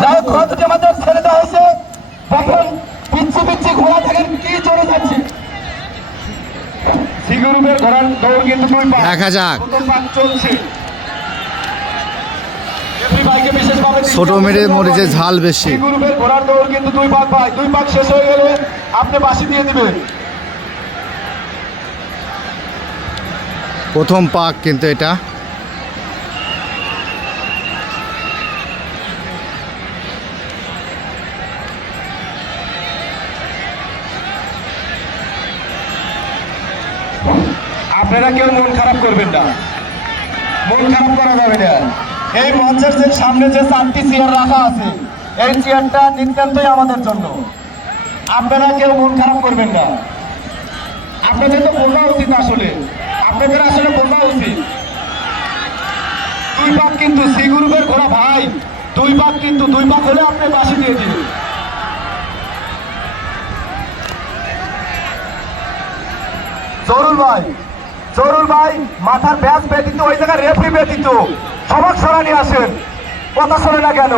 যাই হোক ঘোড়া আমাদের ছেড়ে দেওয়া হয়েছে। দেখেন পিচ্ছি পিচ্ছি ঘোড়া দেখেন কি চলে যাচ্ছে? সিগুরুবের ঘোড়ার দৌড় কিন্তু দুই পা। দেখা যাক। চলছে। এফরি ভাইকে বিশেষভাবে ছোট মেরে মরিচের ঝাল বেশি। গ্রুপের ঘোড়ার দৌড় কিন্তু দুই পাক ভাই দুই পাক শেষ হয়ে গেলে আপনি বাসি দিয়ে দিবেন। প্রথম পাক কিন্তু এটা। আপনারা কেউ মন খারাপ করবেন না। মন খারাপ করা যাবে না। এই মঞ্চের যে সামনে যে চারটি চেয়ার রাখা আছে, এই চেয়ারটা নিতান্তই আমাদের জন্য। আপনারা কেউ মন খারাপ করবেন না। আপনাদের তো বলা উচিত আসলে। আপনাদের আসলে বলা উচিত। দুই পাক কিন্তু সি গ্রুপের ঘোড়া ভাই। দুই পাক কিন্তু, দুই পাক হলে আপনি বাসি দিয়ে দিন। জরুর ভাই জরুল ভাই, মাথার ব্যাস ব্যতীত, ওই জায়গায় রেফরি ব্যতীত। সমাজ সরানি আসেন। কথা শোনে না কেন?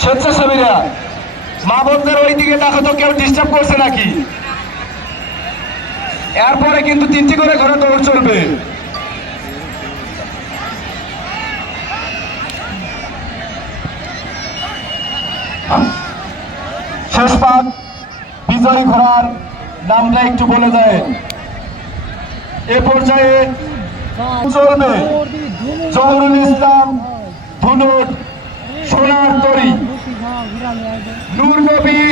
স্বেচ্ছাসেবীরা, মা বোনদের ওই দিকে দেখো তো কেউ ডিস্টার্ব করছে নাকি? এরপরে কিন্তু তিনটি করে ঘরে দৌড় চলবে। শেষ পাক বিজয়ী ঘোড়ার নামটা একটু বলে দেন। এ পর্যায়ে জহরুল ইসলাম ধুনুট, সোনার তরি নূর নবী